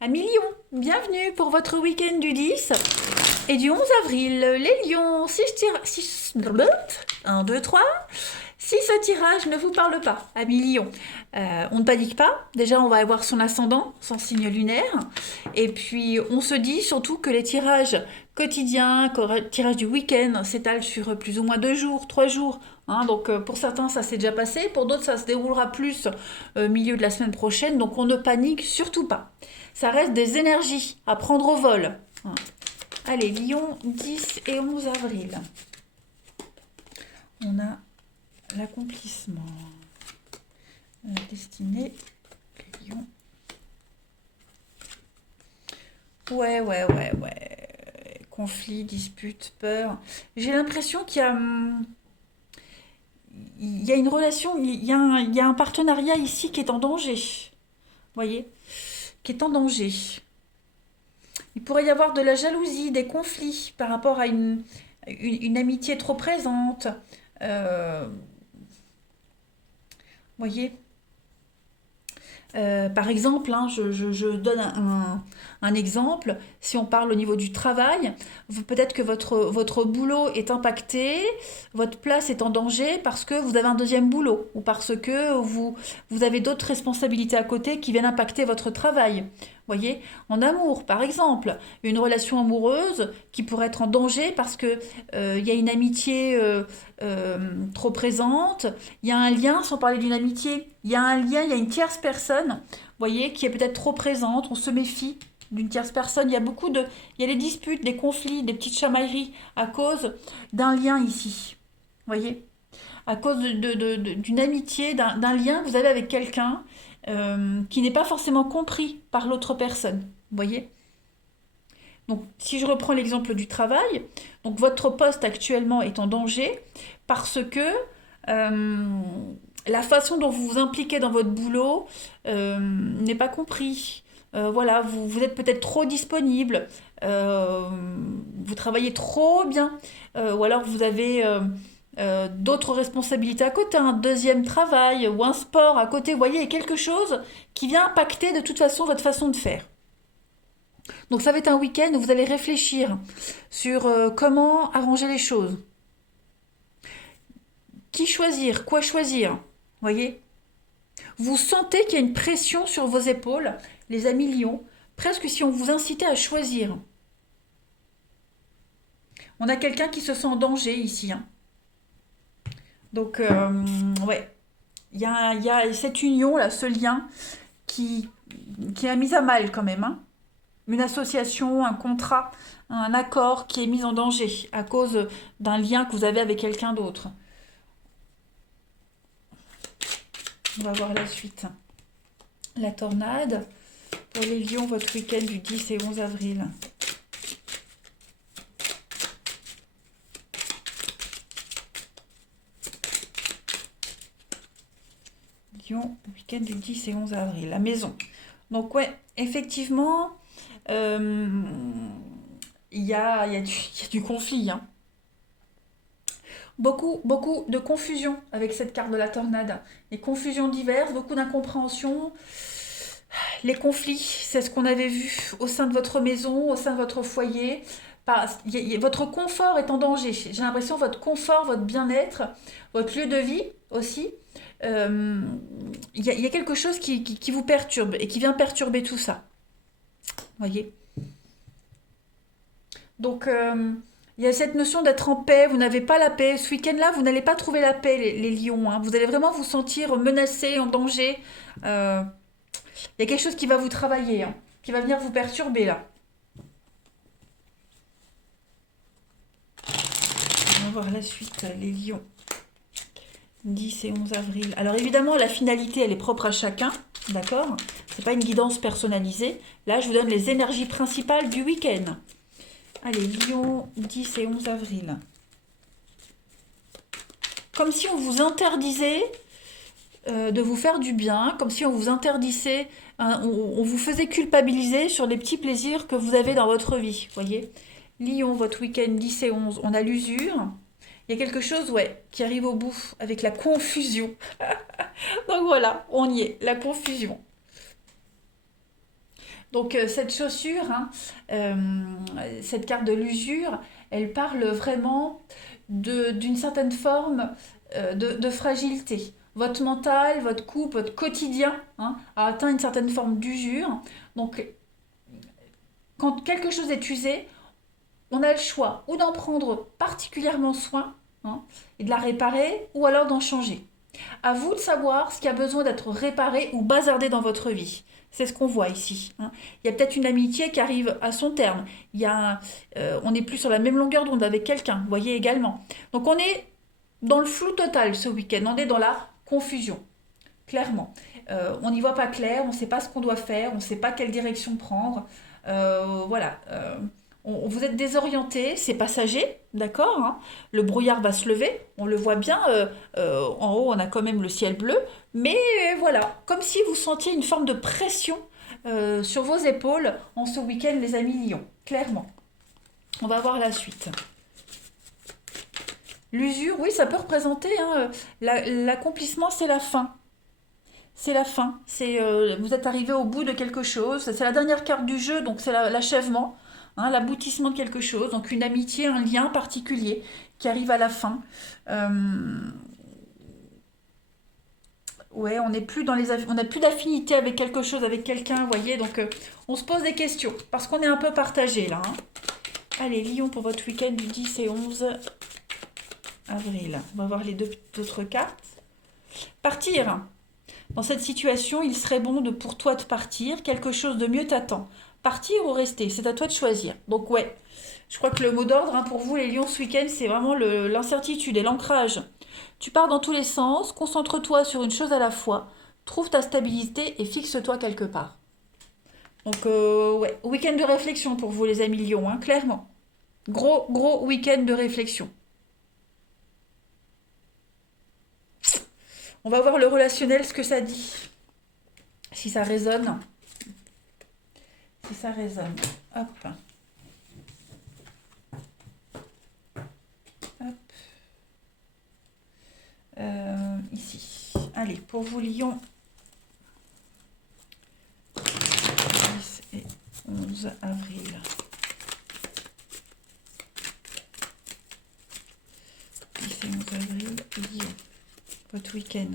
Amis Lions, bienvenue pour votre week-end du 10 et du 11 avril. Les Lions, si je tire... Si je... 1, 2, 3. Si ce tirage ne vous parle pas, amis Lions, on ne panique pas. Déjà, on va avoir son ascendant, son signe lunaire. Et puis, on se dit surtout que les tirages quotidiens, tirages du week-end, s'étalent sur plus ou moins 2 jours, 3 jours. Hein. Donc, pour certains, ça s'est déjà passé. Pour d'autres, ça se déroulera plus milieu de la semaine prochaine. Donc, on ne panique surtout pas. Ça reste des énergies à prendre au vol. Allez, Lion, 10 et 11 avril. On a l'accomplissement, la destinée, les lions. Ouais. Conflit, dispute, peur. J'ai l'impression qu'il y a une relation, il y a un partenariat ici qui est en danger. Vous voyez? Qui est en danger. Il pourrait y avoir de la jalousie, des conflits par rapport à une amitié trop présente. Voyez. Par exemple, hein, je donne un exemple. Si on parle au niveau du travail, peut-être que votre boulot est impacté, votre place est en danger parce que vous avez un deuxième boulot ou parce que vous avez d'autres responsabilités à côté qui viennent impacter votre travail. Voyez, en amour, par exemple, une relation amoureuse qui pourrait être en danger parce que il y a une amitié trop présente, il y a un lien, sans parler d'une amitié, il y a un lien, il y a une tierce personne, voyez, qui est peut-être trop présente, on se méfie d'une tierce personne, il y a des disputes, des conflits, des petites chamailleries à cause d'un lien ici, voyez, à cause d'une amitié, d'un lien que vous avez avec quelqu'un qui n'est pas forcément compris par l'autre personne, voyez. Donc, si je reprends l'exemple du travail, donc votre poste actuellement est en danger parce que euh, la façon dont vous vous impliquez dans votre boulot n'est pas compris. Voilà, vous êtes peut-être trop disponible, euh, vous travaillez trop bien, ou alors vous avez d'autres responsabilités à côté, un deuxième travail ou un sport à côté. Vous voyez, il y a quelque chose qui vient impacter de toute façon votre façon de faire. Donc ça va être un week-end où vous allez réfléchir sur comment arranger les choses. Qui choisir, quoi choisir. Voyez. Vous sentez qu'il y a une pression sur vos épaules, les amis lions, presque si on vous incitait à choisir. On a quelqu'un qui se sent en danger ici. Hein. Donc, ouais, il y a cette union, là, ce lien qui, qui est mis à mal quand même. Hein. Une association, un contrat, un accord qui est mis en danger à cause d'un lien que vous avez avec quelqu'un d'autre. On va voir la suite. La tornade. Pour les lions, votre week-end du 10 et 11 avril. Lion, week-end du 10 et 11 avril. La maison. Donc ouais, effectivement, euh, il y a du conflit. Hein. Beaucoup de confusion avec cette carte de la tornade. Des confusions diverses, beaucoup d'incompréhension. Les conflits, c'est ce qu'on avait vu au sein de votre maison, au sein de votre foyer. Votre confort est en danger. J'ai l'impression que votre confort, votre bien-être, votre lieu de vie aussi, euh, il y a quelque chose qui vous perturbe et qui vient perturber tout ça. Voyez. Donc, il y a cette notion d'être en paix. Vous n'avez pas la paix. Ce week-end-là, vous n'allez pas trouver la paix, les lions. Hein. Vous allez vraiment vous sentir menacé, en danger. Euh, Il y a quelque chose qui va vous travailler, hein, qui va venir vous perturber là. On va voir la suite, les lions. 10 et 11 avril. Alors évidemment, la finalité, elle est propre à chacun, d'accord? C'est pas une guidance personnalisée. Là, je vous donne les énergies principales du week-end. Allez, lion, 10 et 11 avril. Comme si on vous interdisait de vous faire du bien, comme si on vous interdisait, hein, on vous faisait culpabiliser sur les petits plaisirs que vous avez dans votre vie, voyez. Lion, votre week-end 10 et 11, on a l'usure. Il y a quelque chose, ouais, qui arrive au bout avec la confusion. Donc voilà, on y est, la confusion. Donc cette chaussure, hein, euh, cette carte de l'usure, elle parle vraiment d'une certaine forme de fragilité. Votre mental, votre couple, votre quotidien, hein, a atteint une certaine forme d'usure. Donc quand quelque chose est usé, on a le choix ou d'en prendre particulièrement soin, hein, et de la réparer, ou alors d'en changer. À vous de savoir ce qui a besoin d'être réparé ou bazardé dans votre vie. C'est ce qu'on voit ici, hein. Il y a peut-être une amitié qui arrive à son terme. On n'est plus sur la même longueur d'onde avec quelqu'un, vous voyez également. Donc on est dans le flou total ce week-end, on est dans la confusion, clairement. On n'y voit pas clair, on ne sait pas ce qu'on doit faire, on ne sait pas quelle direction prendre. Voilà. Vous êtes désorienté, c'est passager, d'accord, hein. Le brouillard va se lever, on le voit bien, en haut on a quand même le ciel bleu, mais voilà, comme si vous sentiez une forme de pression sur vos épaules en ce week-end les amis Lions, clairement. On va voir la suite. L'usure, oui, ça peut représenter, hein, l'accomplissement, c'est la fin. C'est la fin. Vous êtes arrivé au bout de quelque chose. C'est la dernière carte du jeu, donc c'est l'achèvement, hein, l'aboutissement de quelque chose. Donc une amitié, un lien particulier qui arrive à la fin. Euh, ouais, on n'a plus d'affinité avec quelque chose, avec quelqu'un, vous voyez. Donc on se pose des questions parce qu'on est un peu partagé là, hein. Allez, Lion pour votre week-end du 10 et 11 avril. On va voir les deux autres cartes. Partir. Dans cette situation, il serait bon pour toi de partir. Quelque chose de mieux t'attend. Partir ou rester, c'est à toi de choisir. Donc ouais, je crois que le mot d'ordre, hein, pour vous les lions ce week-end, c'est vraiment l'incertitude et l'ancrage. Tu pars dans tous les sens, concentre-toi sur une chose à la fois, trouve ta stabilité et fixe-toi quelque part. Donc ouais, week-end de réflexion pour vous les amis lions, hein, clairement. Gros, gros week-end de réflexion. On va voir le relationnel, ce que ça dit. Si ça résonne. Si ça résonne. Hop. Hop. Ici. Allez, pour vous, Lion. 10 et 11 avril. 10 et 11 avril, Lion. Votre week-end.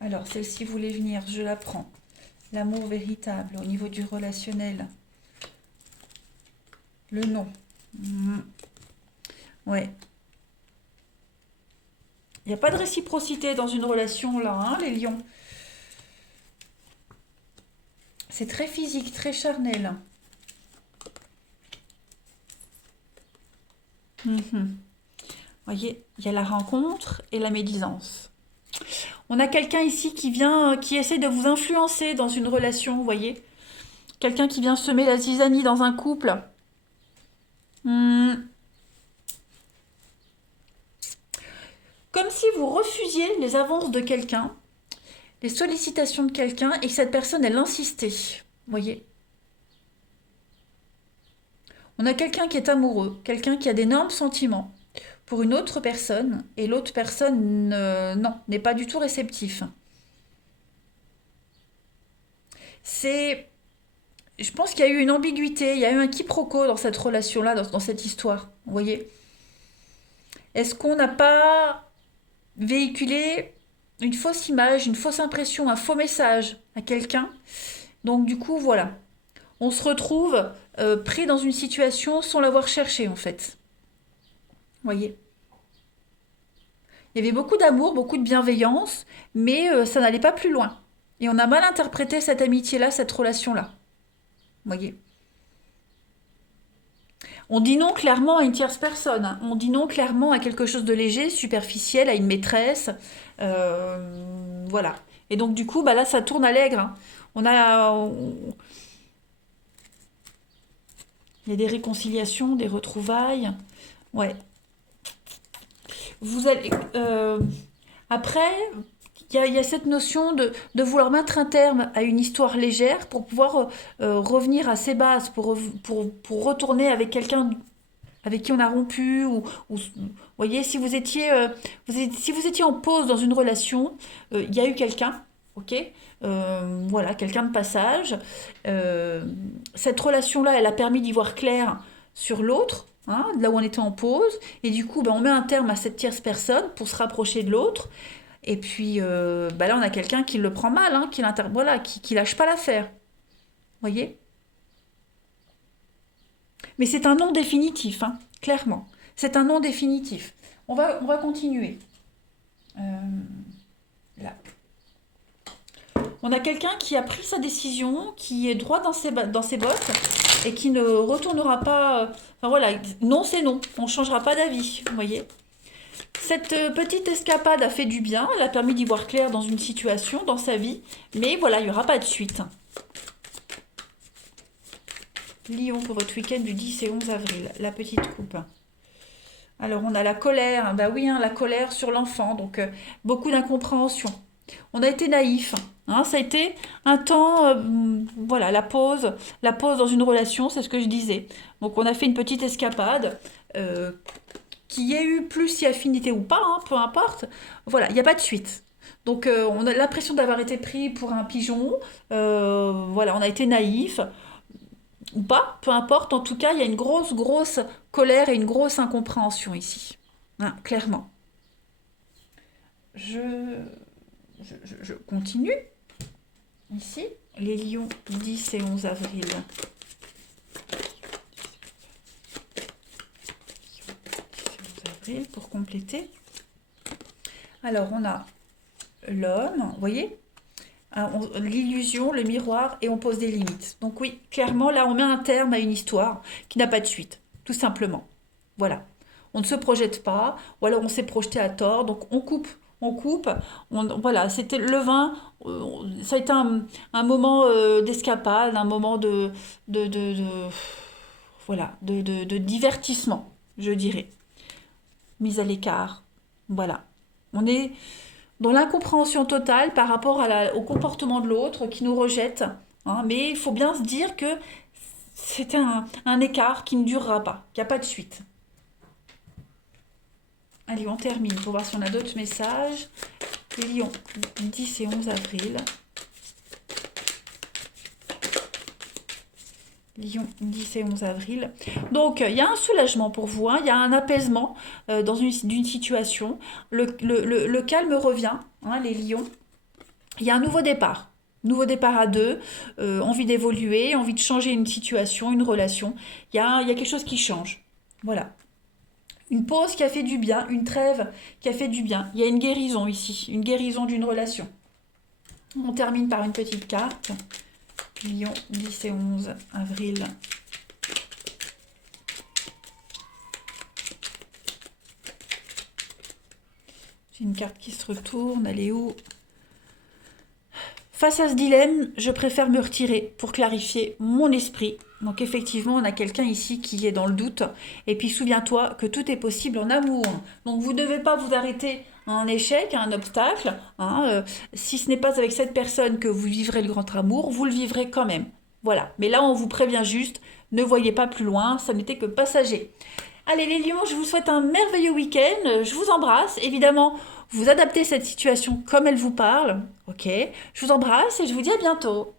Alors, celle-ci voulait venir, je la prends. L'amour véritable au niveau du relationnel. Le non. Ouais. Il n'y a pas de réciprocité dans une relation là, hein, les lions. C'est très physique, très charnel. Voyez, il y a la rencontre et la médisance. On a quelqu'un ici qui essaie de vous influencer dans une relation, vous voyez. Quelqu'un qui vient semer la zizanie dans un couple. Comme si vous refusiez les avances de quelqu'un, les sollicitations de quelqu'un, et que cette personne, elle insistait. Vous voyez. On a quelqu'un qui est amoureux, quelqu'un qui a d'énormes sentiments pour une autre personne, et l'autre personne, non, n'est pas du tout réceptif. Je pense qu'il y a eu une ambiguïté, il y a eu un quiproquo dans cette relation-là, dans cette histoire, vous voyez. Est-ce qu'on n'a pas véhiculé une fausse image, une fausse impression, un faux message à quelqu'un? Donc du coup, voilà. On se retrouve pris dans une situation sans l'avoir cherché, en fait. Vous voyez. Il y avait beaucoup d'amour, beaucoup de bienveillance, mais ça n'allait pas plus loin. Et on a mal interprété cette amitié-là, cette relation-là. Vous voyez. On dit non clairement à une tierce personne, hein. On dit non clairement à quelque chose de léger, superficiel, à une maîtresse. Voilà. Et donc du coup, bah là, ça tourne à l'aigre, hein. Il y a des réconciliations, des retrouvailles. Ouais. Vous allez. Après, il y a cette notion de vouloir mettre un terme à une histoire légère pour pouvoir revenir à ses bases, pour retourner avec quelqu'un avec qui on a rompu, vous voyez, si vous étiez en pause dans une relation, il y a eu quelqu'un, ok? Voilà, quelqu'un de passage. Cette relation-là, elle a permis d'y voir clair sur l'autre, hein, là où on était en pause, et du coup, ben, on met un terme à cette tierce personne pour se rapprocher de l'autre, et puis ben là, on a quelqu'un qui le prend mal, hein, voilà, qui lâche pas l'affaire, voyez? Mais c'est un non définitif, hein, clairement. C'est un non définitif. On va continuer. Euh, Là. On a quelqu'un qui a pris sa décision, qui est droit dans ses bottes et qui ne retournera pas. Enfin voilà, non c'est non, on ne changera pas d'avis, vous voyez. Cette petite escapade a fait du bien, elle a permis d'y voir clair dans une situation, dans sa vie, mais voilà, il n'y aura pas de suite. Lion pour votre week-end du 10 et 11 avril, la petite coupe. Alors on a la colère, bah oui, hein, la colère sur l'enfant, donc beaucoup d'incompréhension. On a été naïf, hein, ça a été un temps, voilà, la pause dans une relation, c'est ce que je disais. Donc on a fait une petite escapade, qu'il y ait eu plus si affinité ou pas, hein, peu importe. Voilà, il n'y a pas de suite. Donc on a l'impression d'avoir été pris pour un pigeon, voilà, on a été naïf, ou pas, peu importe, en tout cas, il y a une grosse, grosse colère et une grosse incompréhension ici. Hein, clairement. Je, je continue ici. Les lions 10 et 11 avril. Avril pour compléter. Alors, on a l'homme, vous voyez, l'illusion, le miroir, et on pose des limites. Donc oui, clairement, là, on met un terme à une histoire qui n'a pas de suite, tout simplement. Voilà. On ne se projette pas, ou alors on s'est projeté à tort, donc on coupe, voilà, c'était le vin, ça a été un moment d'escapade, un moment voilà, de divertissement, je dirais, mise à l'écart, voilà. On est dans l'incompréhension totale par rapport au comportement de l'autre qui nous rejette, hein, mais il faut bien se dire que c'est un écart qui ne durera pas, qu'il n'y a pas de suite. Allez, on termine pour voir si on a d'autres messages. Lion, 10 et 11 avril. Lion, 10 et 11 avril. Donc, il y a un soulagement pour vous, hein, il y a un apaisement d'une situation. Le calme revient, hein, les lions. Il y a un nouveau départ. Nouveau départ à deux, envie d'évoluer, envie de changer une situation, une relation. Il y a quelque chose qui change. Voilà. Une pause qui a fait du bien, une trêve qui a fait du bien. Il y a une guérison ici, une guérison d'une relation. On termine par une petite carte. Lion, 10 et 11 avril. J'ai une carte qui se retourne, elle est où? Face à ce dilemme, je préfère me retirer pour clarifier mon esprit. Donc effectivement, on a quelqu'un ici qui est dans le doute. Et puis souviens-toi que tout est possible en amour. Donc vous ne devez pas vous arrêter à un échec, à un obstacle. Hein, si ce n'est pas avec cette personne que vous vivrez le grand amour, vous le vivrez quand même. Voilà. Mais là, on vous prévient juste, ne voyez pas plus loin, ça n'était que passager. Allez les lions, je vous souhaite un merveilleux week-end. Je vous embrasse. Évidemment, vous adaptez cette situation comme elle vous parle. Ok. Je vous embrasse et je vous dis à bientôt.